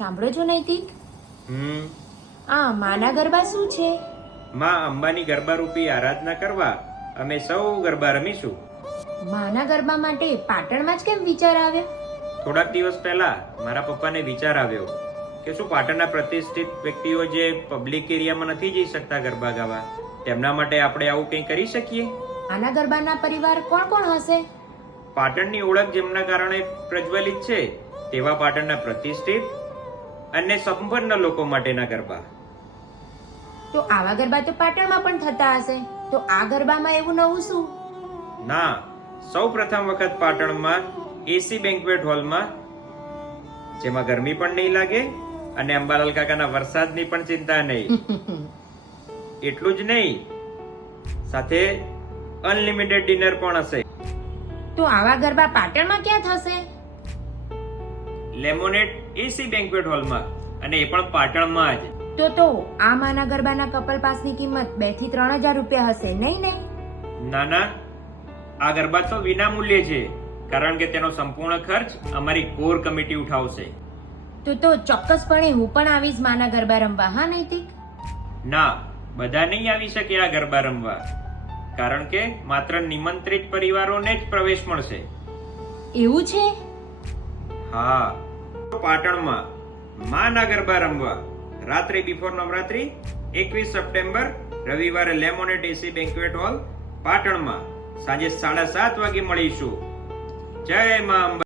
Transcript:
સાંભળો છો નૈતિક? હમ આ માના ગરબા શું છે? માં અંબાની ગરબા રૂપી આરાધના કરવા અમે સૌ ગરબા રમીશું. માના ગરબા માટે પાટણમાં જ કેમ વિચાર આવ્યો? થોડાક દિવસ પહેલા મારા પપ્પાને વિચાર આવ્યો કે શું પાટણના પ્રતિષ્ઠિત વ્યક્તિઓ જે પબ્લિક એરિયામાં નથી જઈ શકતા ગરબા ગાવા, તેમના માટે આપણે આવું કંઈ કરી શકીએ. માના ગરબાના પરિવાર કોણ કોણ હશે? પાટણની ઓળખ જેમના કારણે પ્રજ્વલિત છે તેવા પાટણના પ્રતિષ્ઠિત અને સંપન્ન લોકો માટેના ગરબા. તો આવા ગરબા તો પાટણમાં પણ થતા હશે, તો આ ગરબામાં એવું નવું શું? ના, સૌ પ્રથમ વખત પાટણમાં એસી બેન્ક્વેટ હોલમાં, જેમાં ગરમી પણ નહીં લાગે અને અંબાલાલ કાકાના વરસાદની પણ ચિંતા નહીં. એટલું જ નહીં, સાથે અનલિમિટેડ ડિનર પણ હશે. તો આવા ગરબા પાટણમાં ક્યાં થશે? લેમોનેટ એસી બેન્ક્વેટ હોલમાં, અને એ પણ પાટણમાં જ. તો આ માના ગરબાના કપલ પાસની કિંમત 2 થી 3,000 રૂપિયા હશે, નહીં ને? ના ના, આ ગરબા તો વિના મૂલ્યે છે, કારણ કે તેનો સંપૂર્ણ ખર્ચ અમારી કોર કમિટી ઉઠાવશે. તો ચોક્કસપણે હું પણ આવીશ માના ગરબા રમવા. હા નૈતિક? ના, બધા નહીં આવી શકે આ ગરબા રમવા, કારણ કે માત્ર નિમંત્રિત પરિવારોને જ પ્રવેશ મળશે. એવું છે? હા, પાટણમાં માના ગરબા રમવા રાત્રિ બિફોર નવરાત્રી 21 સપ્ટેમ્બર રવિવારે લેમોનેટ એસી બેન્ક્વેટ હોલ પાટણમાં સાંજે 7:30 વાગે મળીશું. જય મા અંબા.